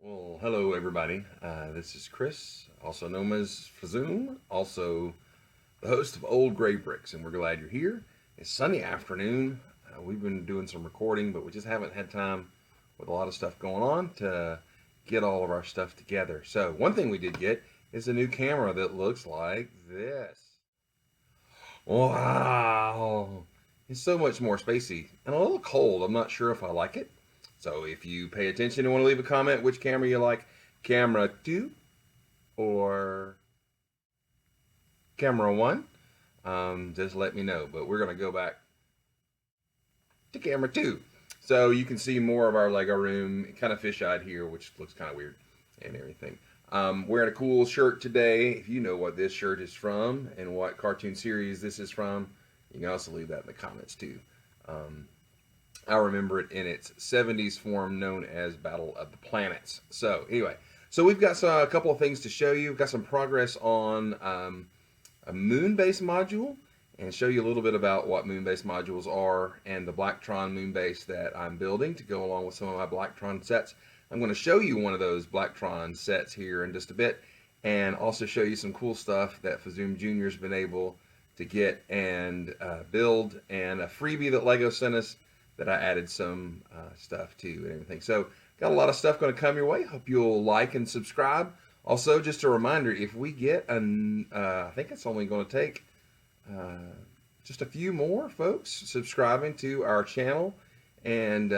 Well, hello everybody. This is Chris, also known as Fazoom, also the host of Old Gray Bricks, and we're glad you're here. It's Sunday afternoon. We've been doing some recording, but we just haven't had time with a lot of stuff going on to get all of our stuff together. So, one thing we did get is a new camera that looks like this. Wow! It's so much more spacey and a little cold. I'm not sure if I like it. So if you pay attention and want to leave a comment which camera you like, camera 2 or camera 1, just let me know. But we're going to go back to camera 2. So you can see more of our Lego room, kind of fish-eyed here, which looks kind of weird and everything. Wearing a cool shirt today. If you know what this shirt is from and what cartoon series this is from, you can also leave that in the comments too. I remember it in its 70s form known as Battle of the Planets. So anyway, we've got a couple of things to show you. We've got some progress on a moon-based module and show you a little bit about what moon-based modules are and the Blacktron moon base that I'm building to go along with some of my Blacktron sets. I'm going to show you one of those Blacktron sets here in just a bit and also show you some cool stuff that Fazoom Jr. has been able to get and build, and a freebie that Lego sent us that I added some stuff to and everything. So got a lot of stuff going to come your way. Hope you'll like and subscribe. Also, just a reminder, if we get I think it's only going to take just a few more folks subscribing to our channel and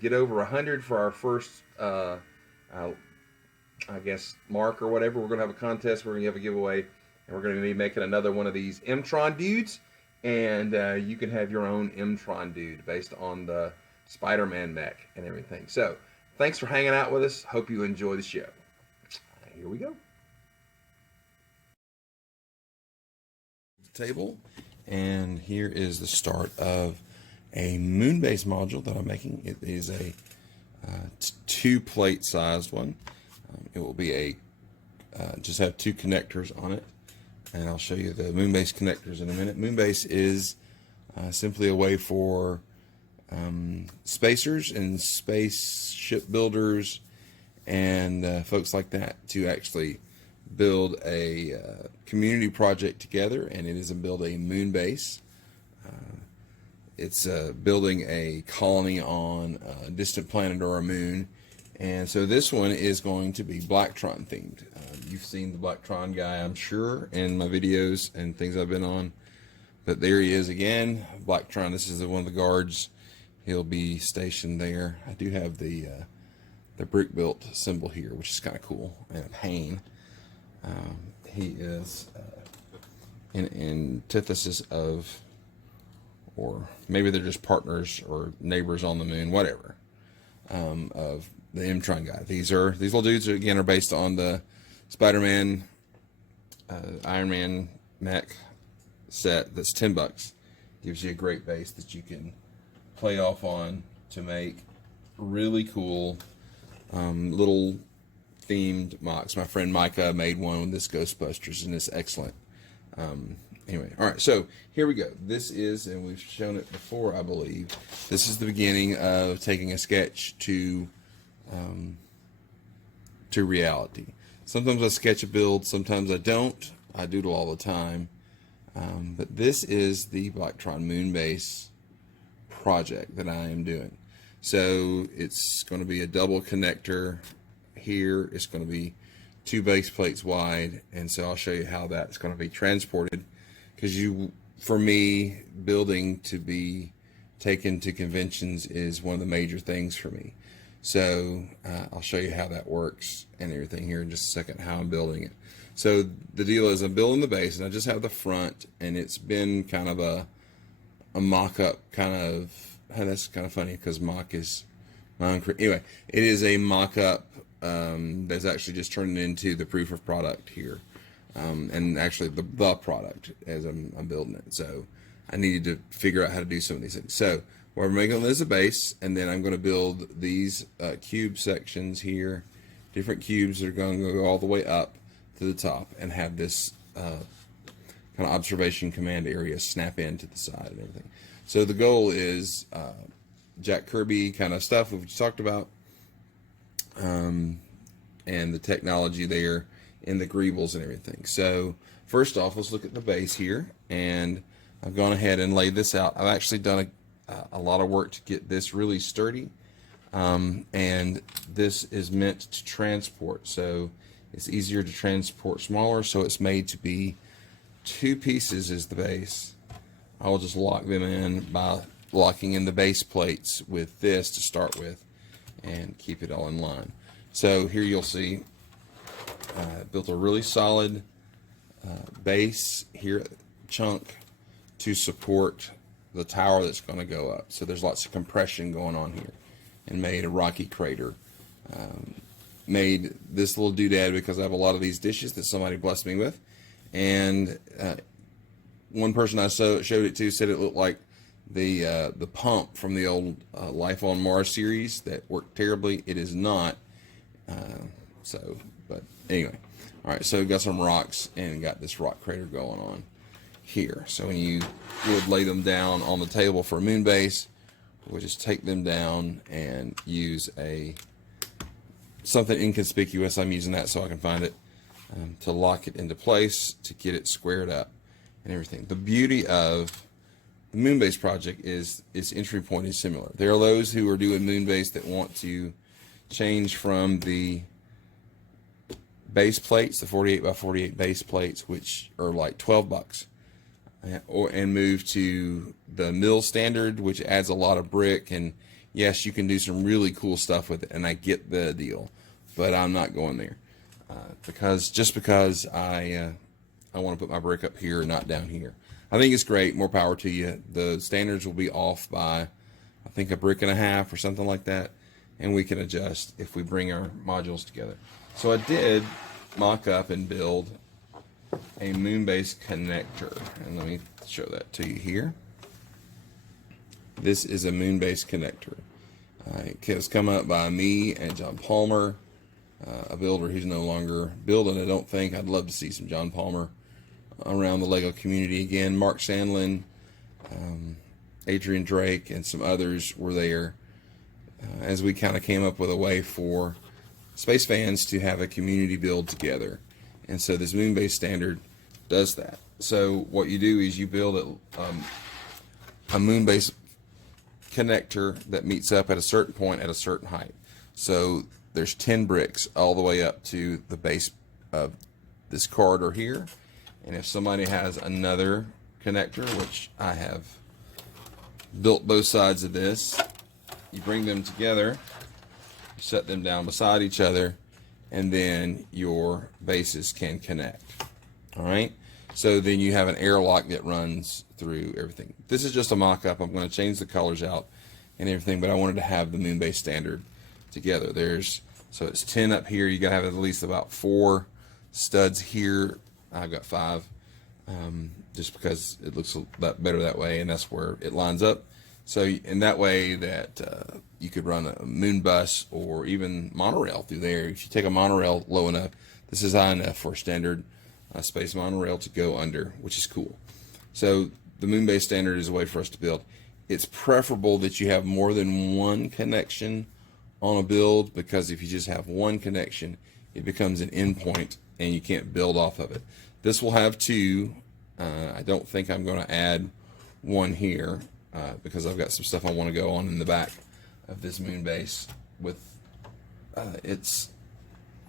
get over 100 for our first, I guess, mark or whatever. We're going to have a contest. We're going to have a giveaway. And we're going to be making another one of these M-Tron dudes. And you can have your own M-Tron dude based on the Spider-Man mech and everything. So, thanks for hanging out with us. Hope you enjoy the show. Here we go. Table. And here is the start of a moon-based module that I'm making. It is a 2-plate sized one. It will be a just have 2 connectors on it. And I'll show you the Moonbase connectors in a minute. Moonbase is simply a way for spacers and spaceship builders and folks like that to actually build a community project together, and it is to build a moon base. It's building a colony on a distant planet or a moon. And so this one is going to be Blacktron themed. You've seen the Blacktron guy, I'm sure, in my videos and things I've been on. But there he is again, Blacktron. This is one of the guards. He'll be stationed there. I do have the brick built symbol here, which is kind of cool and a pain. He is in antithesis of, or maybe they're just partners or neighbors on the moon, whatever, of the M-Tron guy. These little dudes again are based on the Spider-Man, Iron Man mech set. That's $10. Gives you a great base that you can play off on to make really cool little themed mocks. My friend Micah made one with this Ghostbusters, and it's excellent. Anyway, all right, so here we go. This is, and we've shown it before, I believe. This is the beginning of taking a sketch to reality. Sometimes I sketch a build, sometimes I don't. I doodle all the time. But this is the Blacktron Moonbase project that I am doing. So it's going to be a double connector here. It's going to be 2 base plates wide, and so I'll show you how that's going to be transported. Because for me, building to be taken to conventions is one of the major things for me. So I'll show you how that works and everything here in just a second, how I'm building it. So the deal is I'm building the base, and I just have the front, and it's been kind of a mock-up kind of, that's kind of funny because mock is my own, anyway, it is a mock-up that's actually just turning into the proof of product here. And actually the product as I'm building it. So I needed to figure out how to do some of these things. So what we're making is a base, and then I'm going to build these cube sections here, different cubes that are going to go all the way up to the top and have this kind of observation command area snap into the side and everything. So the goal is Jack Kirby kind of stuff we've just talked about. and the technology there in the greebles and everything. So first off, let's look at the base here, and I've gone ahead and laid this out. I've actually done a lot of work to get this really sturdy, and this is meant to transport, so it's easier to transport smaller, so it's made to be 2 pieces is the base. I'll just lock them in by locking in the base plates with this to start with and keep it all in line. So here you'll see built a really solid base here chunk to support the tower that's going to go up. So there's lots of compression going on here, and made a rocky crater. Made this little doodad because I have a lot of these dishes that somebody blessed me with, and one person I showed it to said it looked like the pump from the old Life on Mars series that worked terribly. It is not. But anyway, all right. So we've got some rocks and got this rock crater going on here. So when you would lay them down on the table for a moon base, we'll just take them down and use something inconspicuous. I'm using that so I can find it, to lock it into place, to get it squared up and everything. The beauty of the moon base project is its entry point is similar. There are those who are doing moon base that want to change from the base plates, the 48 by 48 base plates, which are like $12, and move to the mill standard, which adds a lot of brick, and yes, you can do some really cool stuff with it, and I get the deal, but I'm not going there because I want to put my brick up here, not down here. I think it's great. More power to you. The standards will be off by, I think, 1.5 bricks or something like that, and we can adjust if we bring our modules together. So I did mock up and build a moon base connector, and let me show that to you here. This is a moon base connector. It was come up by me and John Palmer, a builder who's no longer building. I don't think. I'd love to see some John Palmer around the Lego community again. Mark Sandlin, Adrian Drake, and some others were there as we kind of came up with a way for space fans to have a community build together. And so this moon base standard does that. So what you do is you build a moon base connector that meets up at a certain point at a certain height. So there's 10 bricks all the way up to the base of this corridor here. And if somebody has another connector, which I have built both sides of this, you bring them together, you set them down beside each other, and then your bases can connect. All right. So then you have an airlock that runs through everything. This is just a mock-up. I'm going to change the colors out and everything, but I wanted to have the moon base standard together. So it's 10 up here. You got to have at least about 4 studs here. I've got 5, just because it looks a lot better that way, and that's where it lines up. So in that way that you could run a moon bus or even monorail through there. If you take a monorail low enough, this is high enough for a standard space monorail to go under, which is cool. So the moon base standard is a way for us to build. It's preferable that you have more than one connection on a build, because if you just have one connection, it becomes an endpoint and you can't build off of it. This will have 2. I don't think I'm going to add one here because I've got some stuff I want to go on in the back of this moon base with its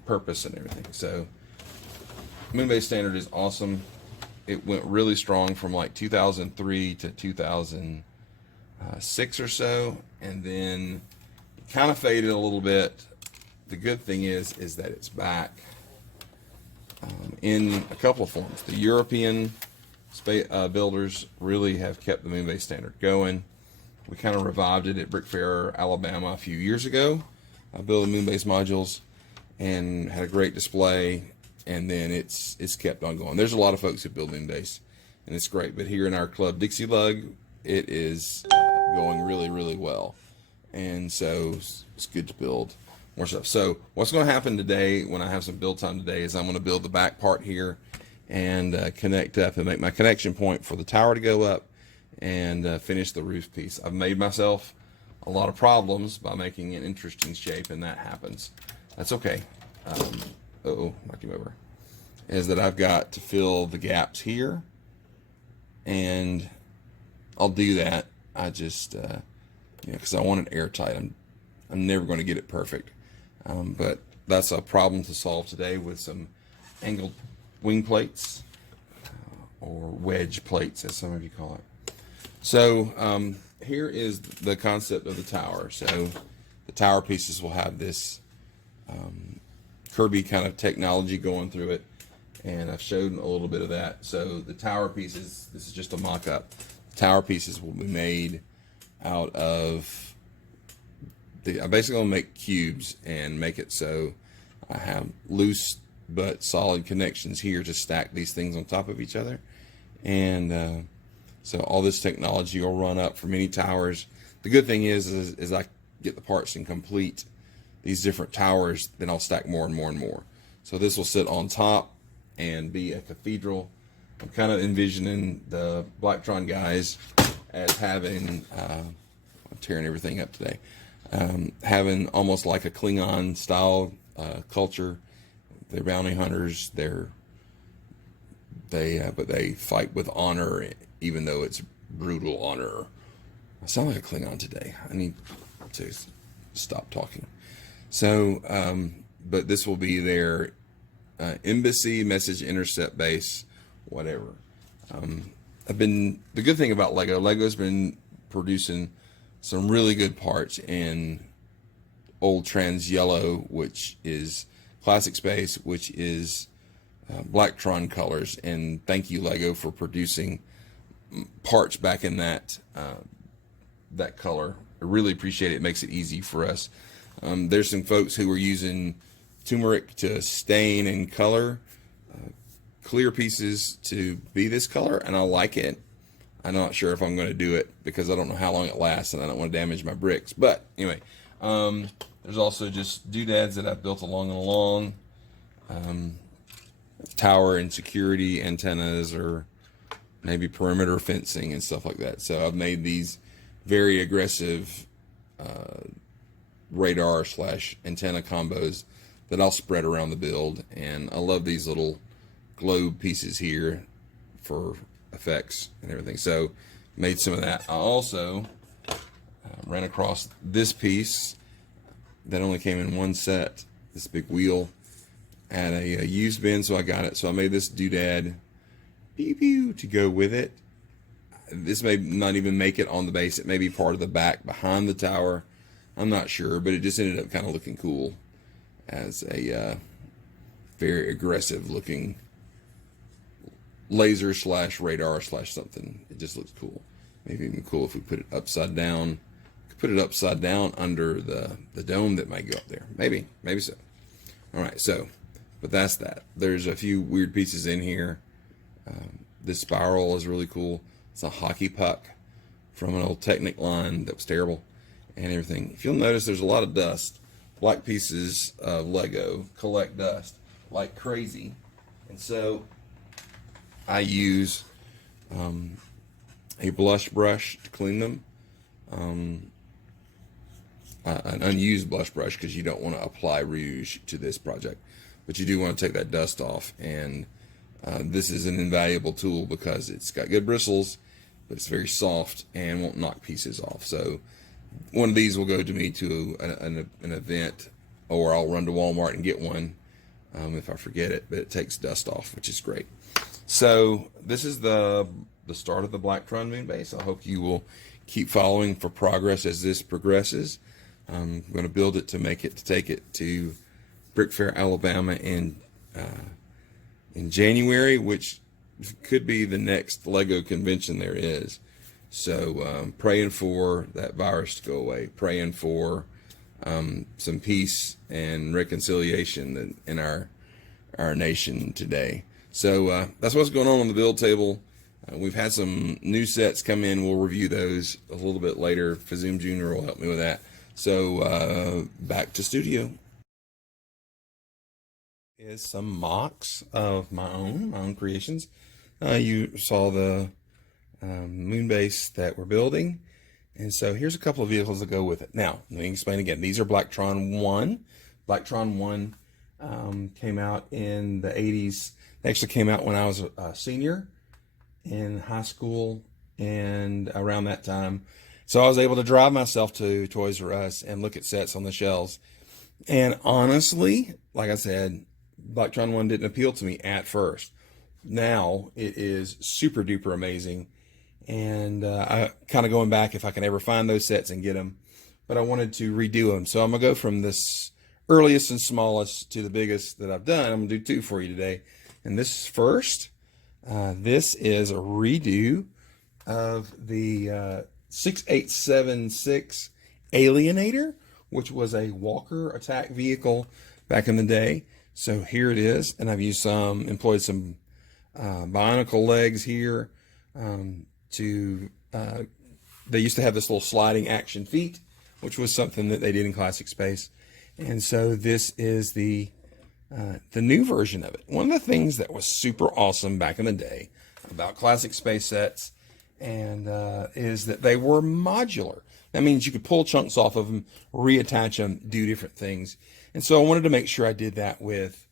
purpose and everything. So moon base standard is awesome. It went really strong from like 2003 to 2006 or so, and then it kind of faded a little bit. The good thing is that it's back in a couple of forms. The European builders really have kept the moon base standard going. We kind of revived it at Brick Fair, Alabama a few years ago. I built moon base modules and had a great display, and then it's kept on going. There's a lot of folks who build moon base, and it's great. But here in our club, Dixie Lug, it is going really, really well, and so it's good to build more stuff. So what's going to happen today when I have some build time today is I'm going to build the back part here and connect up and make my connection point for the tower to go up and finish the roof piece. I've made myself a lot of problems by making an interesting shape, and that happens. That's okay. knock him over, is that I've got to fill the gaps here, and I'll do that. I just, because I want it airtight. I'm never going to get it perfect, but that's a problem to solve today with some angled wing plates, or wedge plates, as some of you call it. So here is the concept of the tower. So the tower pieces will have this Kirby kind of technology going through it, and I've showed a little bit of that. So the tower pieces, this is just a mock-up. The tower pieces will be made out of I basically will make cubes and make it so I have loose but solid connections here to stack these things on top of each other. And so all this technology will run up for many towers. The good thing is I get the parts and complete these different towers, then I'll stack more and more and more. So this will sit on top and be a cathedral. I'm kind of envisioning the Blacktron guys as having, I'm tearing everything up today, having almost like a Klingon style culture. They're bounty hunters. But they fight with honor, even though it's brutal honor. I sound like a Klingon today. I need to stop talking. So, but this will be their embassy, message intercept base, whatever. The good thing about Lego's been producing some really good parts in old trans yellow, which is classic space, which is Blacktron colors. And thank you, Lego, for producing parts back in that that color. I really appreciate it. It makes it easy for us. There's some folks who are using turmeric to stain and color clear pieces to be this color, and I like it. I'm not sure if I'm going to do it because I don't know how long it lasts, and I don't want to damage my bricks. But anyway, there's also just doodads that I've built along and along. Tower and security antennas, or maybe perimeter fencing and stuff like that. So I've made these very aggressive radar / antenna combos that I'll spread around the build. And I love these little globe pieces here for effects and everything. So made some of that. I also ran across this piece that only came in one set, this big wheel, at a used bin, so I got it. So I made this doodad pew pew to go with it. This may not even make it on the base. It may be part of the back behind the tower. I'm not sure, but it just ended up kind of looking cool as a very aggressive looking laser / radar / something. It just looks cool. Maybe even cool if we put it upside down. Put it upside down under the dome that might go up there. Maybe so. All right, so, but that's that. There's a few weird pieces in here. This spiral is really cool. It's a hockey puck from an old Technic line that was terrible and everything. If you'll notice, there's a lot of dust. Black pieces of Lego collect dust like crazy. And so I use a blush brush to clean them. An unused blush brush, because you don't want to apply rouge to this project, but you do want to take that dust off. And this is an invaluable tool because it's got good bristles, but it's very soft and won't knock pieces off. So one of these will go to me to an event, or I'll run to Walmart and get one if I forget it, but it takes dust off, which is great. So this is the start of the Blacktron moon base. I hope you will keep following for progress as this progresses. I'm going to build it to take it to Brick Fair, Alabama in January, which could be the next Lego convention there is. So praying for that virus to go away, praying for some peace and reconciliation in our nation today. So that's what's going on the build table. We've had some new sets come in. We'll review those a little bit later. Fazoom Jr. will help me with that. So back to studio. Is some mocks of my own creations. You saw the moon base that we're building, and so here's a couple of vehicles that go with it. Now let me explain again. These are Blacktron 1. Blacktron 1 Came out in the 80s. They actually came out when I was a senior in high school and around that time. So I was able to drive myself to Toys R Us and look at sets on the shelves. And honestly, like I said, Blacktron 1 didn't appeal to me at first. Now it is super duper amazing. And I kind of going back if I can ever find those sets and get them. But I wanted to redo them. So I'm going to go from this earliest and smallest to the biggest that I've done. I'm going to do two for you today. And this first, this is a redo of the 6876 Alienator, which was a Walker attack vehicle back in the day. So here it is, and I've used employed some bionicle legs here they used to have this little sliding action feet, which was something that they did in Classic Space. And so this is the new version of it. One of the things that was super awesome back in the day about Classic Space sets and is that they were modular. That means you could pull chunks off of them, reattach them, do different things. And so I wanted to make sure I did that with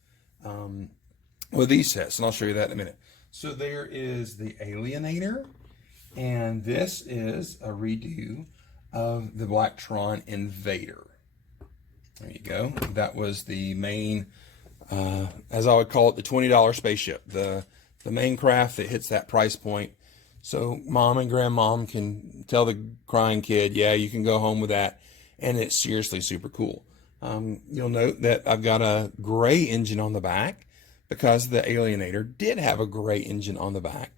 these sets, and I'll show you that in a minute. So there is the Alienator, and this is a redo of the Blacktron Invader. There you go. That was the main, as I would call it, the $20 spaceship, the main craft that hits that price point. So mom and grandmom can tell the crying kid, yeah, you can go home with that. And it's seriously super cool. You'll note that I've got a gray engine on the back because the Alienator did have a gray engine on the back.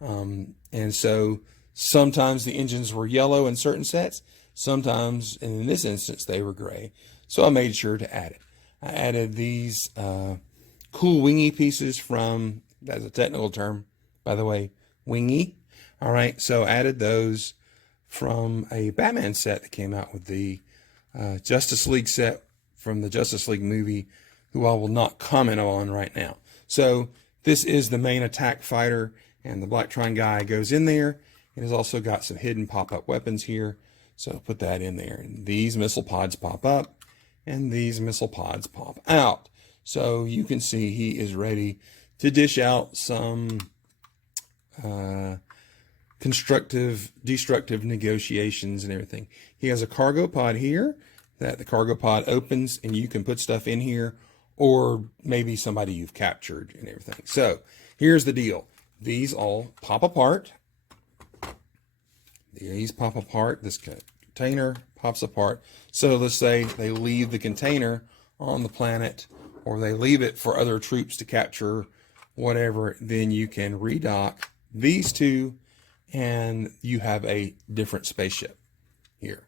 And so sometimes the engines were yellow in certain sets. Sometimes, and in this instance, they were gray. So I made sure to add it. I added these cool wingy pieces from, that's a technical term, by the way, wingy. All right, so added those from a Batman set that came out with the Justice League set from the Justice League movie, who I will not comment on right now. So this is the main attack fighter, and the Blacktron guy goes in there. It has also got some hidden pop-up weapons here, so put that in there. And these missile pods pop up, and these missile pods pop out. So you can see he is ready to dish out some constructive, destructive negotiations and everything. He has a cargo pod here that the cargo pod opens and you can put stuff in here, or maybe somebody you've captured and everything. So here's the deal. These all pop apart. These pop apart. This container pops apart. So let's say they leave the container on the planet, or they leave it for other troops to capture, whatever. Then you can redock these two and you have a different spaceship here.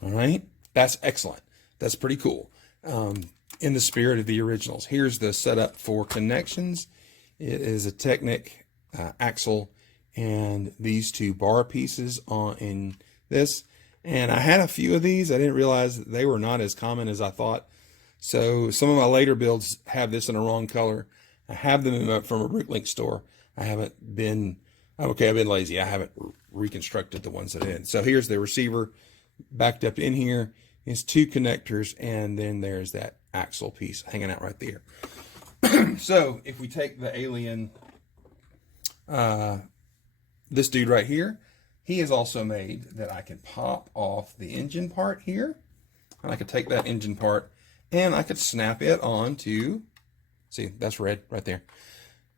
All right. That's excellent. That's pretty cool. In the spirit of the originals, here's the setup for connections. It is a Technic axle and these two bar pieces in this. And I had a few of these. I didn't realize that they were not as common as I thought. So some of my later builds have this in the wrong color. I have them from a Bricklink store. I've been lazy. I haven't reconstructed the ones that I did. So here's the receiver backed up in here. It's two connectors, and then there's that axle piece hanging out right there. So if we take the alien, this dude right here, he is also made that I can pop off the engine part here, and I could take that engine part and I could snap it onto, see, that's red right there.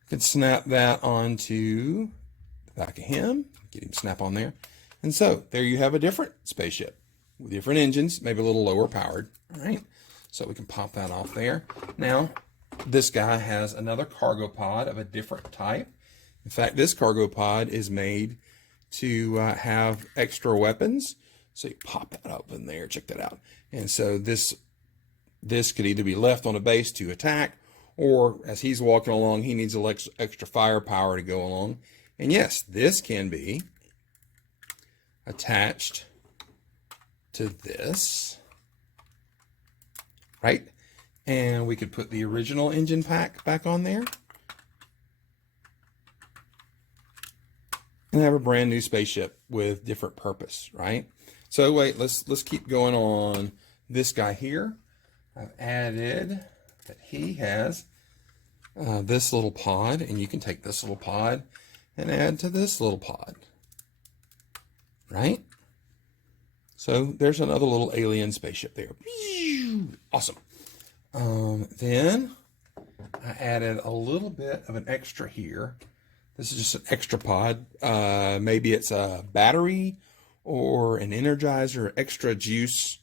I could snap that onto the back of him, get him snap on there. And so there you have a different spaceship with different engines, maybe a little lower powered. All right. So we can pop that off there. Now, this guy has another cargo pod of a different type. In fact, this cargo pod is made to have extra weapons. So you pop that open there, check that out. And so this could either be left on a base to attack, or as he's walking along, he needs extra firepower to go along. And yes, this can be attached to this, right? And we could put the original engine pack back on there and have a brand new spaceship with different purpose, right? So wait, let's keep going on this guy here. I've added that he has this little pod, and you can take this little pod and add to this little pod, right? So there's another little alien spaceship there. Awesome. Then I added a little bit of an extra here. This is just an extra pod. Maybe it's a battery or an energizer, extra juice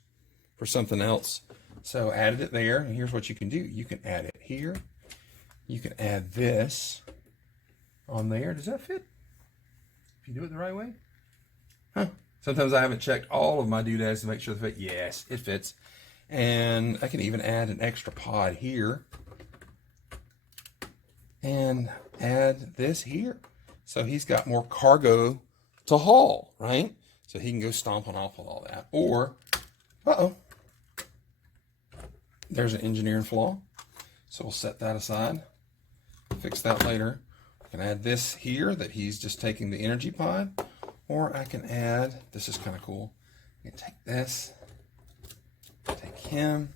for something else. So added it there, and here's what you can do. You can add it here. You can add this on there. Does that fit? If you do it the right way? Huh. Sometimes I haven't checked all of my doodads to make sure they fit. Yes, it fits. And I can even add an extra pod here. And add this here. So he's got more cargo to haul, right? So he can go stomping off with all that. Or, there's an engineering flaw. So we'll set that aside. Fix that later. I can add this here that he's just taking the energy pod. Or I can add, this is kind of cool. I can take this, take him,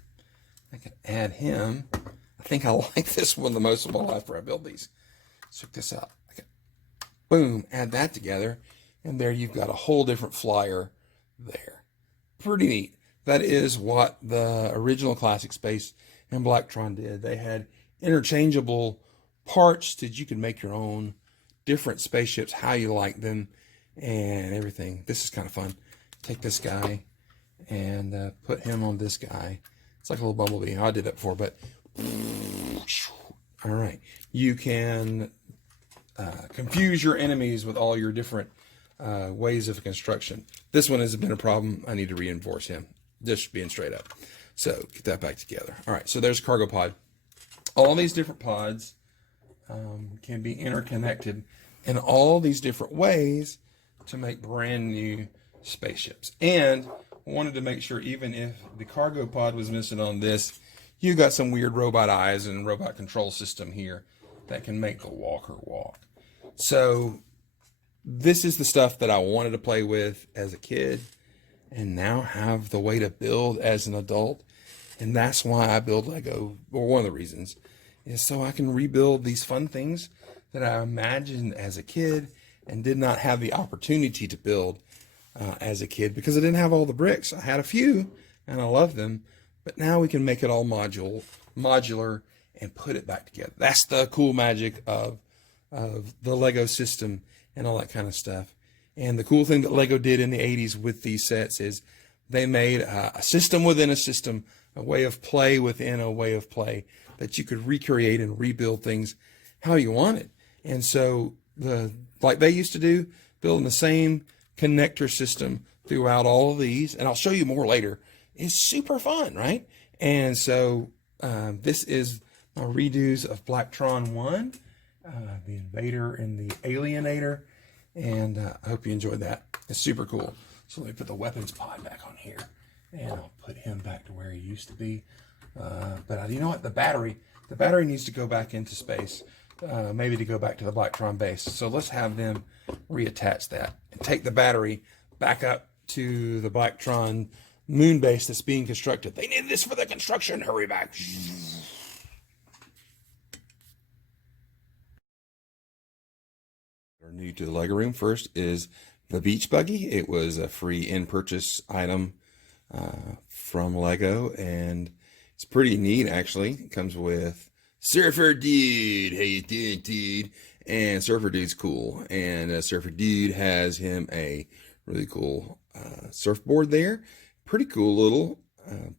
I can add him. I think I like this one the most of all after I build these. Check this out. I can, boom, add that together. And there you've got a whole different flyer there. Pretty neat. That is what the original Classic Space and Blacktron did. They had interchangeable parts that you could make your own different spaceships, how you like them, and everything. This is kind of fun. Take this guy and put him on this guy. It's like a little bumblebee. I did that before, but all right. You can confuse your enemies with all your different ways of construction. This one has been a problem. I need to reinforce him. Just being straight up. So get that back together. All right. So there's cargo pod. All these different pods can be interconnected in all these different ways to make brand new spaceships. And I wanted to make sure, even if the cargo pod was missing on this, you got some weird robot eyes and robot control system here that can make the walker walk. So this is the stuff that I wanted to play with as a kid and now have the way to build as an adult. And that's why I build Lego, or one of the reasons, is so I can rebuild these fun things that I imagined as a kid and did not have the opportunity to build as a kid because I didn't have all the bricks. I had a few and I love them, but now we can make it all modular and put it back together. That's the cool magic of the Lego system and all that kind of stuff. And the cool thing that Lego did in the 80s with these sets is they made a system within a system, a way of play within a way of play that you could recreate and rebuild things how you wanted. And so like they used to do, building the same connector system throughout all of these, and I'll show you more later, is super fun, right? And so this is my redos of Blacktron 1, the Invader and the Alienator, and I hope you enjoyed that. It's super cool. So let me put the weapons pod back on here, and I'll put him back to where he used to be. But you know what? The battery needs to go back into space, maybe to go back to the Blacktron base. So let's have them reattach that and take the battery back up to the Blacktron moon base that's being constructed. They need this for the construction. Hurry back. New to the Lego room first is the beach buggy. It was a free in-purchase item from Lego, and it's pretty neat actually. It comes with Surfer Dude. Hey, you doing, dude? And Surfer Dude's cool, and Surfer Dude has him a really cool surfboard there. Pretty cool little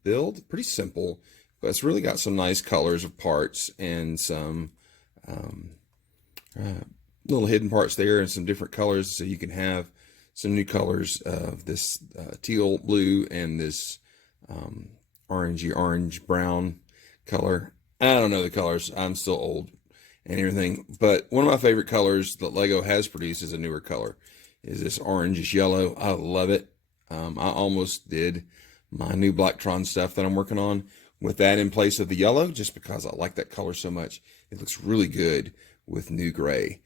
build. Pretty simple, but it's really got some nice colors of parts and some little hidden parts there and some different colors, so you can have some new colors of this teal blue and this orangey orange brown color. I don't know the colors. I'm still old and everything, but one of my favorite colors that Lego has produced is a newer color, is this orangish yellow. I love it. I almost did my new Blacktron stuff that I'm working on with that in place of the yellow, just because I like that color so much. It looks really good with new gray.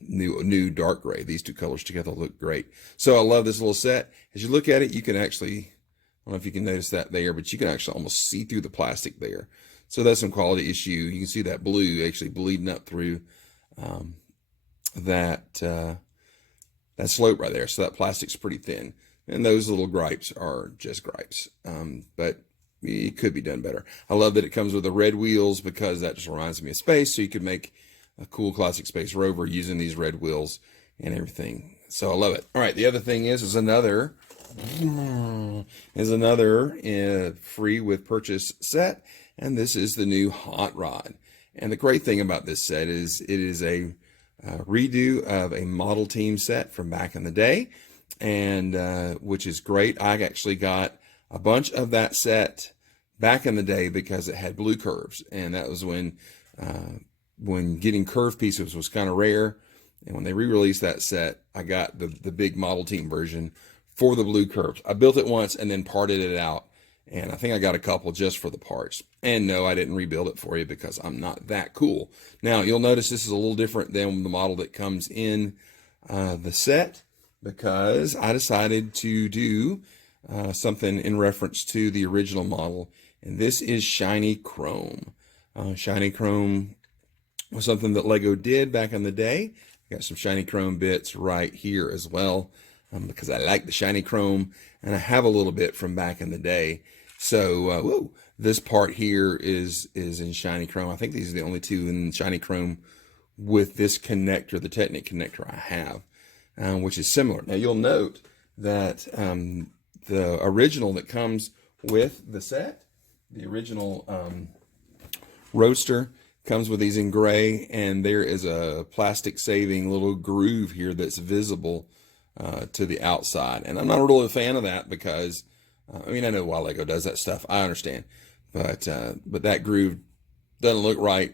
New dark gray. These two colors together look great. So I love this little set. As you look at it, you can actually, I don't know if you can notice that there, but you can actually almost see through the plastic there. So that's some quality issue. You can see that blue actually bleeding up through that that slope right there. So that plastic's pretty thin. And those little gripes are just gripes. But it could be done better. I love that it comes with the red wheels because that just reminds me of space. So you could make a cool classic space rover using these red wheels and everything. So I love it. All right, the other thing is another free with purchase set, and this is the new hot rod. And the great thing about this set is it is a redo of a model team set from back in the day, and which is great. I actually got a bunch of that set back in the day because it had blue curves, and that was when getting curved pieces was kind of rare. And when they re-released that set, I got the big model team version for the blue curves. I built it once and then parted it out, and I think I got a couple just for the parts. And no, I didn't rebuild it for you because I'm not that cool. Now, you'll notice this is a little different than the model that comes in the set, because I decided to do something in reference to the original model, and this is shiny chrome. Shiny chrome was something that Lego did back in the day. Got some shiny chrome bits right here as well, because I like the shiny chrome, and I have a little bit from back in the day. So this part here is in shiny chrome. I think these are the only two in shiny chrome with this connector, the Technic connector I have, which is similar. Now you'll note that the original that comes with the set, the original Roadster, comes with these in gray, and there is a plastic saving little groove here that's visible to the outside. And I'm not really a fan of that because, I mean, I know why Lego does that stuff. I understand. But that groove doesn't look right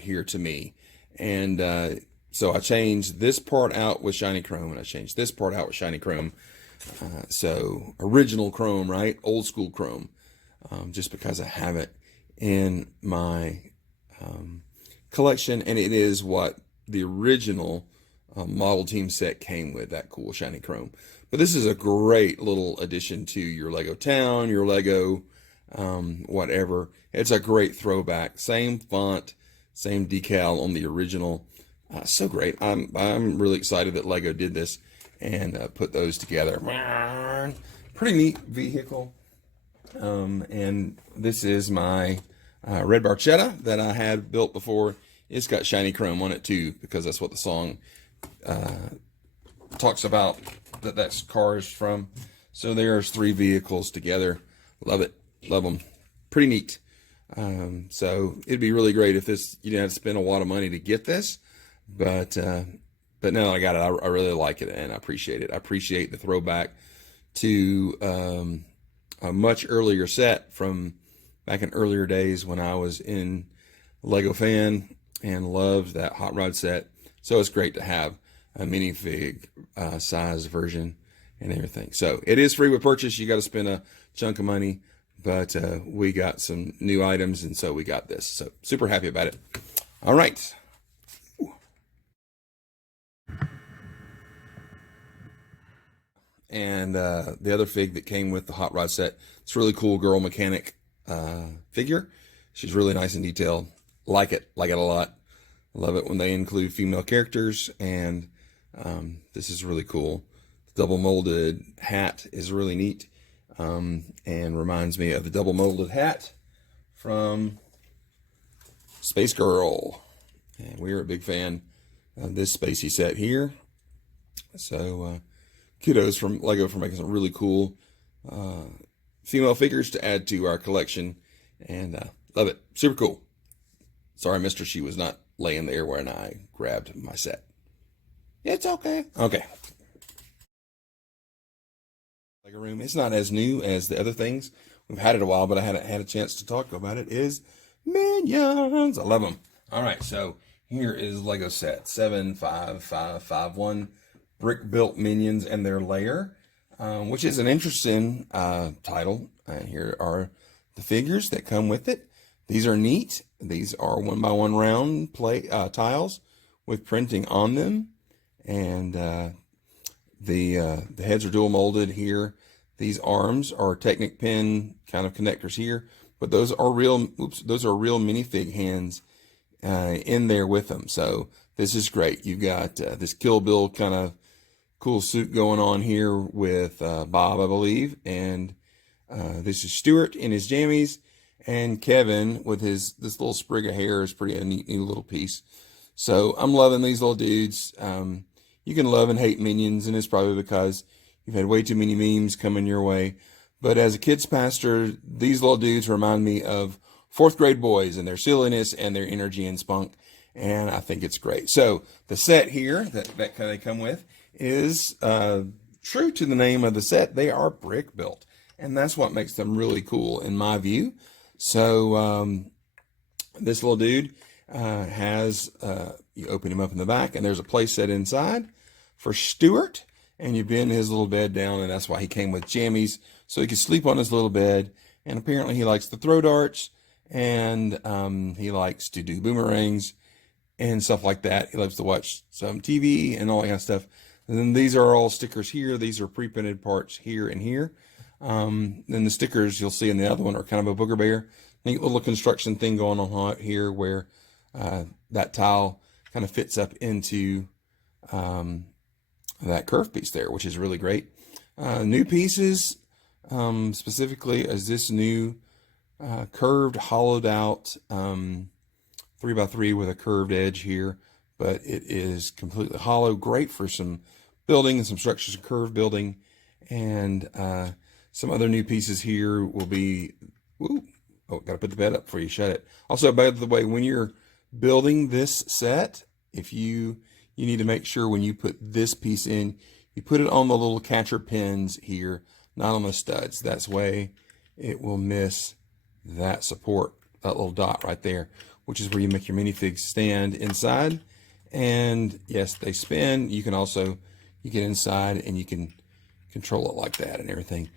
here to me. And so I changed this part out with shiny chrome, and I changed this part out with shiny chrome. So original chrome, right? Old school chrome. Just because I have it in my collection, and it is what the original model team set came with, that cool shiny chrome. But this is a great little addition to your Lego town, your Lego whatever. It's a great throwback. Same font, same decal on the original. So great. I'm really excited that Lego did this and put those together. Pretty neat vehicle. And this is my red barchetta that I had built before. It's got shiny chrome on it too, because that's what the song talks about, that's cars from. So there's three vehicles together. Love it. Love them. Pretty neat. So it'd be really great if this, you didn't have to spend a lot of money to get this, but no, I got it. I really like it, and I appreciate it. I appreciate the throwback to a much earlier set from back in earlier days when I was in Lego fan and loved that hot rod set. So it's great to have a minifig size version and everything. So it is free with purchase. You got to spend a chunk of money, but we got some new items, and so we got this. So super happy about it. All right. And the other fig that came with the hot rod set, it's a really cool girl mechanic figure. She's really nice and detailed. Like it a lot. Love it when they include female characters, and this is really cool. Double molded hat is really neat, and reminds me of the double molded hat from Space Girl. And we're a big fan of this spacey set here. So kudos from Lego for making some really cool female figures to add to our collection, and love it. Super cool. Sorry, mister, she was not laying there when I grabbed my set. It's okay. Okay. Lego room. It's not as new as the other things. We've had it a while, but I hadn't had a chance to talk about it. Is Minions. I love them. All right, so here is Lego set 75551 brick built Minions and their lair, which is an interesting title. And here are the figures that come with it. These are neat. These are 1x1 round tiles with printing on them, and the heads are dual molded here. These arms are Technic pin kind of connectors here, but those are real, those are real minifig hands in there with them. So this is great. You've got this Kill Bill kind of cool suit going on here with Bob, I believe, and this is Stuart in his jammies, and Kevin with this little sprig of hair is pretty a neat little piece. So I'm loving these little dudes. You can love and hate Minions, and it's probably because you've had way too many memes coming your way. But as a kids pastor, these little dudes remind me of fourth grade boys and their silliness and their energy and spunk, and I think it's great. So the set here that they come with is true to the name of the set. They are brick built, and that's what makes them really cool in my view. So this little dude has, you open him up in the back, and there's a play set inside for Stuart, and you bend his little bed down, and that's why he came with jammies, so he could sleep on his little bed. And apparently he likes to throw darts, and he likes to do boomerangs and stuff like that. He loves to watch some TV and all that kind of stuff. And then these are all stickers here. These are pre-printed parts here and here. Then the stickers you'll see in the other one are kind of a booger bear. Neat little construction thing going on here where that tile kind of fits up into that curve piece there, which is really great. New pieces, specifically as this new curved, hollowed out 3x3 with a curved edge here, but it is completely hollow. Great for some building and some structures of curve building. And some other new pieces here will be, ooh, oh, got to put the bed up before you shut it. Also, by the way, when you're building this set, if you need to make sure when you put this piece in, you put it on the little catcher pins here, not on the studs. That's way it will miss that support, that little dot right there, which is where you make your minifigs stand inside. And yes, they spin. You can also, you get inside and you can control it like that and everything.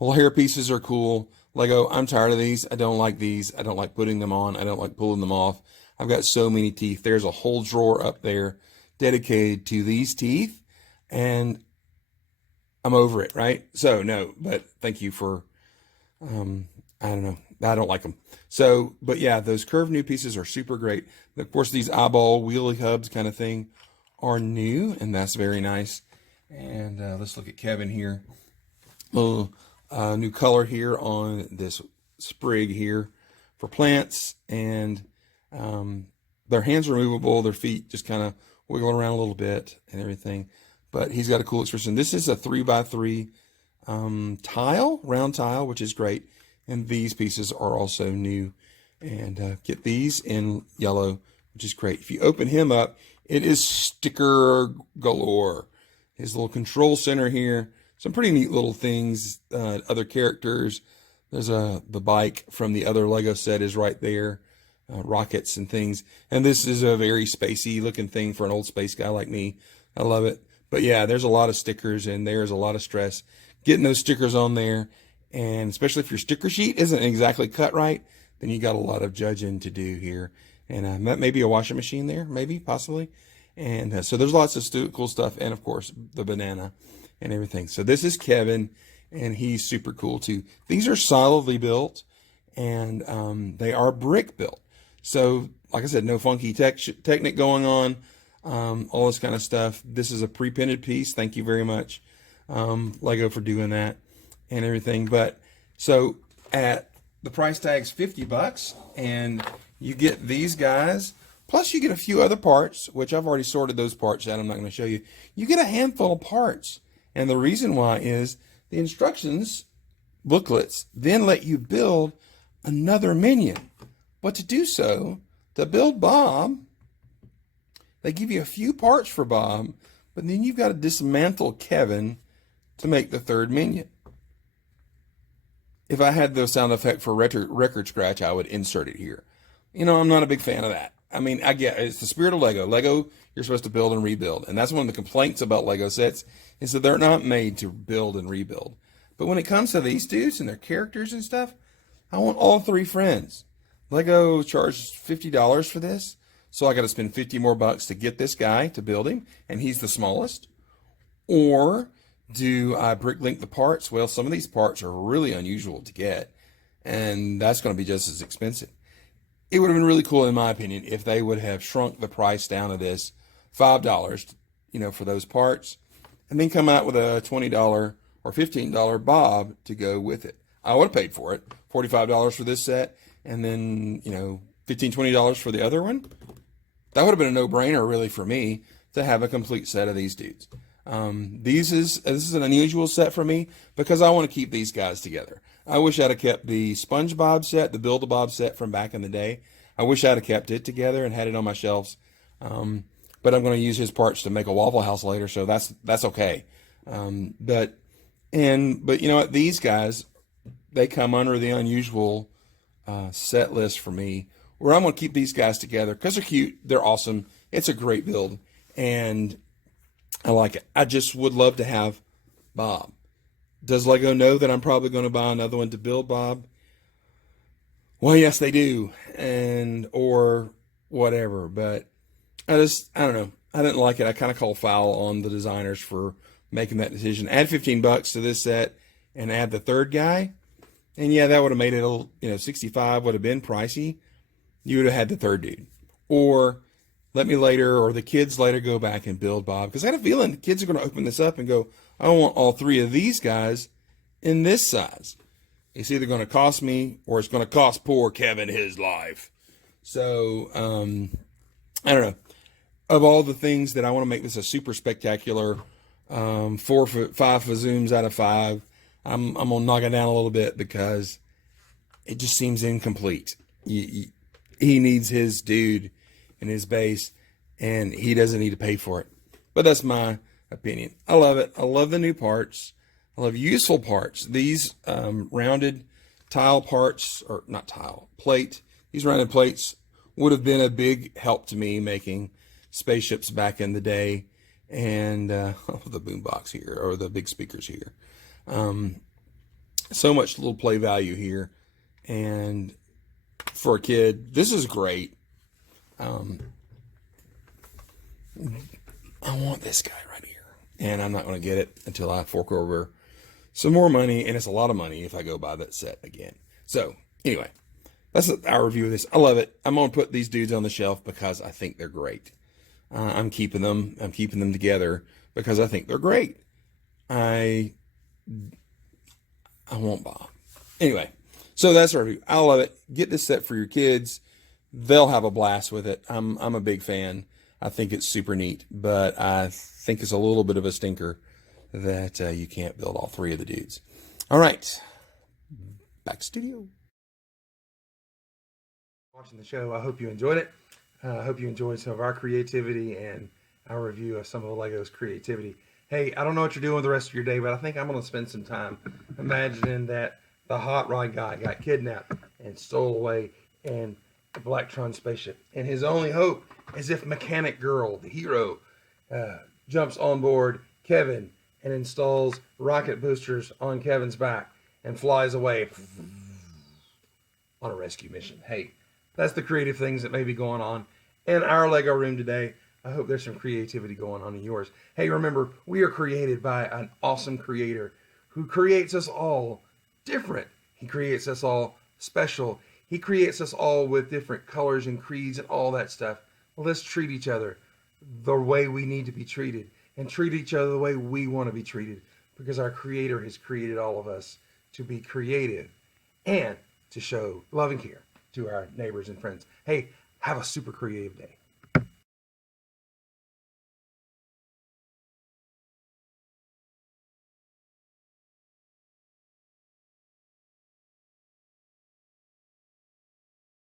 Little hair pieces are cool. Lego, I'm tired of these. I don't like these. I don't like putting them on. I don't like pulling them off. I've got so many teeth. There's a whole drawer up there dedicated to these teeth, and I'm over it, right? So no, but thank you for, I don't know. I don't like them. So, but yeah, those curved new pieces are super great. Of course, these eyeball wheelie hubs kind of thing are new, and that's very nice. And let's look at Kevin here. Little new color here on this sprig here for plants, and their hands are movable. Their feet just kind of wiggle around a little bit and everything. But he's got a cool expression. This is a 3x3 tile, round tile, which is great. And these pieces are also new. And get these in yellow, which is great. If you open him up, it is sticker galore. His little control center here. Some pretty neat little things. Other characters. There's the bike from the other Lego set is right there. Rockets and things. And this is a very spacey looking thing for an old space guy like me. I love it. But yeah, there's a lot of stickers, and there's a lot of stress getting those stickers on there. And especially if your sticker sheet isn't exactly cut right, then you got a lot of judging to do here. And maybe a washing machine there, maybe, possibly. And so there's lots of cool stuff. And of course, the banana and everything. So this is Kevin, and he's super cool too. These are solidly built, and they are brick built. So like I said, no funky technique going on, all this kind of stuff. This is a pre-printed piece. Thank you very much, Lego, for doing that and everything. But so at the price tag's $50, and you get these guys, plus you get a few other parts, which I've already sorted those parts out. I'm not going to show you. You get a handful of parts, and the reason why is the instructions booklets then let you build another minion. But to do so, to build Bob, they give you a few parts for Bob, but then you've got to dismantle Kevin to make the third minion. If I had the sound effect for record scratch, I would insert it here. You know, I'm not a big fan of that. I mean, I get it's the spirit of Lego. Lego, you're supposed to build and rebuild. And that's one of the complaints about Lego sets is that they're not made to build and rebuild. But when it comes to these dudes and their characters and stuff, I want all three friends. Lego charged $50 for this. So I got to spend 50 more bucks to get this guy to build him. And he's the smallest. Or do I brick link the parts? Well, some of these parts are really unusual to get. and that's going to be just as expensive. It would have been really cool, in my opinion, if they would have shrunk the price down to this $5, for those parts, and then come out with a $20 or $15 bob to go with it. I would have paid for it, $45 for this set, and then, $15-20 for the other one. That would have been a no-brainer, really, for me to have a complete set of these dudes. This is an unusual set for me because I want to keep these guys together. I wish I'd have kept the SpongeBob set, the Build-A-Bob set from back in the day. I wish I'd have kept it together and had it on my shelves. But I'm going to use his parts to make a Waffle House later, so that's okay. But you know what? These guys, they come under the unusual set list for me, where I'm going to keep these guys together because they're cute, they're awesome, it's a great build, and I like it. I just would love to have Bob. Does Lego know that I'm probably going to buy another one to build Bob? Well, yes, they do, or whatever, but I don't know. I didn't like it. I kind of call foul on the designers for making that decision. Add $15 to this set and add the third guy, and yeah, that would have made it, 65 would have been pricey. You would have had the third dude, or let me later, or the kids later, go back and build Bob, because I had a feeling the kids are going to open this up and go, I want all three of these guys in this size. It's either going to cost me or it's going to cost poor Kevin his life. So, I don't know. Of all the things that I want to make this a super spectacular 5 zooms out of 5, I'm going to knock it down a little bit because it just seems incomplete. He needs his dude and his base, and he doesn't need to pay for it. But that's my opinion. I love it. I love the new parts. I love useful parts. These rounded tile parts, or not tile, plate. These rounded plates would have been a big help to me making spaceships back in the day. And the boombox here, or the big speakers here. So much little play value here. And for a kid, this is great. I want this guy right here, and I'm not going to get it until I fork over some more money, and it's a lot of money if I go buy that set again. So anyway, that's our review of this. I love it. I'm going to put these dudes on the shelf because I think they're great. I'm keeping them together because I think they're great. I want Bob. Anyway, so that's our review. I love it. Get this set for your kids. They'll have a blast with it. I'm a big fan. I think it's super neat, but I think it's a little bit of a stinker that you can't build all three of the dudes. All right, back to studio. Watching the show, I hope you enjoyed it. I hope you enjoyed some of our creativity and our review of some of Lego's creativity. Hey, I don't know what you're doing with the rest of your day, but I think I'm going to spend some time imagining that the hot rod guy got kidnapped and stole away in the Blacktron spaceship. And his only hope is if Mechanic Girl, the hero, jumps on board Kevin and installs rocket boosters on Kevin's back and flies away on a rescue mission. Hey, that's the creative things that may be going on in our Lego room today. I hope there's some creativity going on in yours. Hey, remember, we are created by an awesome creator who creates us all different. He creates us all special. He creates us all with different colors and creeds and all that stuff. Well, let's treat each other the way we need to be treated and treat each other the way we want to be treated, because our creator has created all of us to be creative and to show love and care to our neighbors and friends. Hey, have a super creative day.